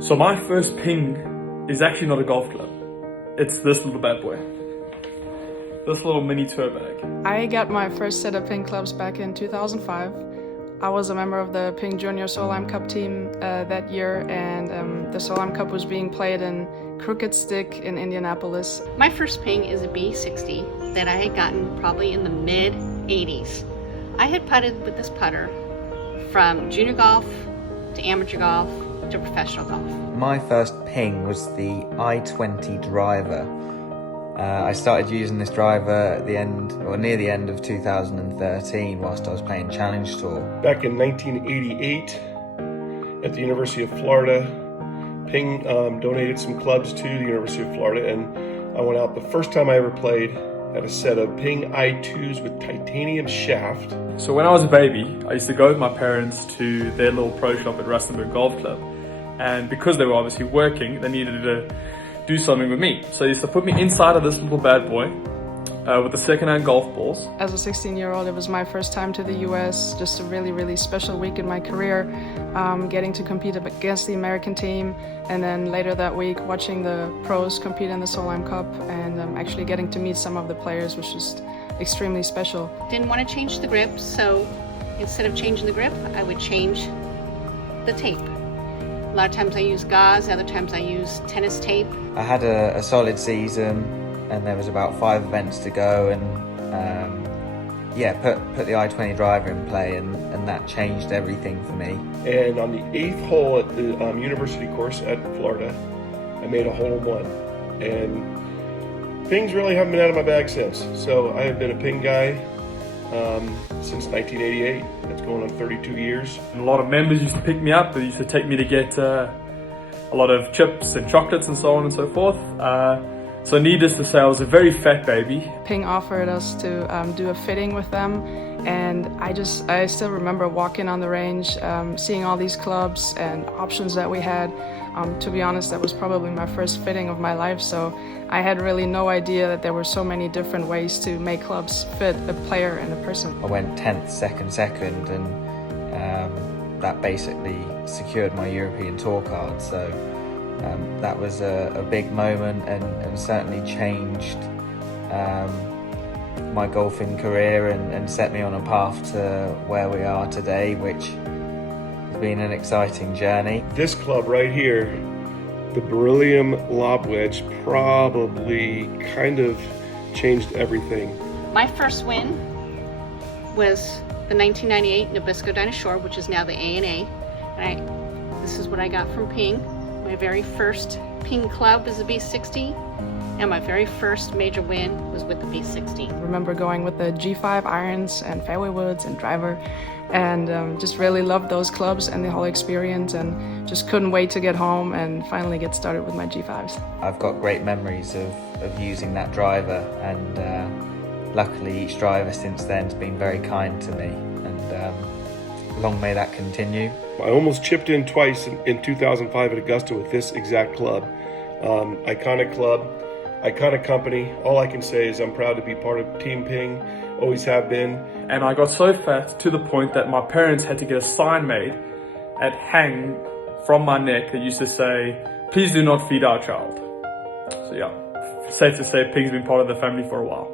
So my first ping is actually not a golf club. It's this little bad boy. This little mini tour bag. I got my first set of ping clubs back in 2005. I was a member of the Ping Junior Solheim Cup team that year, and the Solheim Cup was being played in Crooked Stick in Indianapolis. My first ping is a B60 that I had gotten probably in the mid-80s. I had putted with this putter from junior golf to amateur golf to professional golf. My first ping was the i20 driver. I started using this driver at the end, or near the end of 2013, whilst I was playing Challenge Tour. Back in 1988, at the University of Florida, Ping donated some clubs to the University of Florida, and I went out the first time I ever played at a set of Ping i2s with titanium shaft. So when I was a baby, I used to go with my parents to their little pro shop at Rustenburg Golf Club. And because they were obviously working, they needed to do something with me. So they used to put me inside of this little bad boy with the second-hand golf balls. As a 16-year-old, it was my first time to the US, just a really, really special week in my career, getting to compete against the American team, and then later that week watching the pros compete in the Solheim Cup, and actually getting to meet some of the players was just extremely special. Didn't want to change the grip, so instead of changing the grip, I would change the tape. A lot of times I use gauze, other times I use tennis tape. I had a solid season, and there was about 5 events to go, and put the i20 driver in play, and that changed everything for me. And on the 8th hole at the university course at Florida, I made a hole-in-one. And pings really haven't been out of my bag since. So I have been a ping guy since 1988. That's going on 32 years. And a lot of members used to pick me up. They used to take me to get a lot of chips and chocolates and so on and so forth. So needless to say, I was a very fat baby. Ping offered us to do a fitting with them, and I still remember walking on the range, seeing all these clubs and options that we had. To be honest, that was probably my first fitting of my life, so I had really no idea that there were so many different ways to make clubs fit a player and a person. I went 10th, second, and that basically secured my European Tour card. So that was a big moment, and certainly changed my golfing career and set me on a path to where we are today, which has been an exciting journey. This club right here, the Beryllium Lob Wedge, probably kind of changed everything. My first win was the 1998 Nabisco Dinosaur, which is now the A&A. And this is what I got from Ping. My very first ping club is a B60, and my very first major win was with the B60. I remember going with the G5 irons and fairway woods and driver, and just really loved those clubs and the whole experience, and just couldn't wait to get home and finally get started with my G5s. I've got great memories of using that driver, and luckily each driver since then has been very kind to me, and long may that continue. I almost chipped in twice in 2005 at Augusta with this exact club. Iconic club, iconic company. All I can say is I'm proud to be part of Team Ping, always have been. And I got so fat to the point that my parents had to get a sign made at hang from my neck that used to say, "Please do not feed our child." So yeah, safe to say Ping's been part of the family for a while.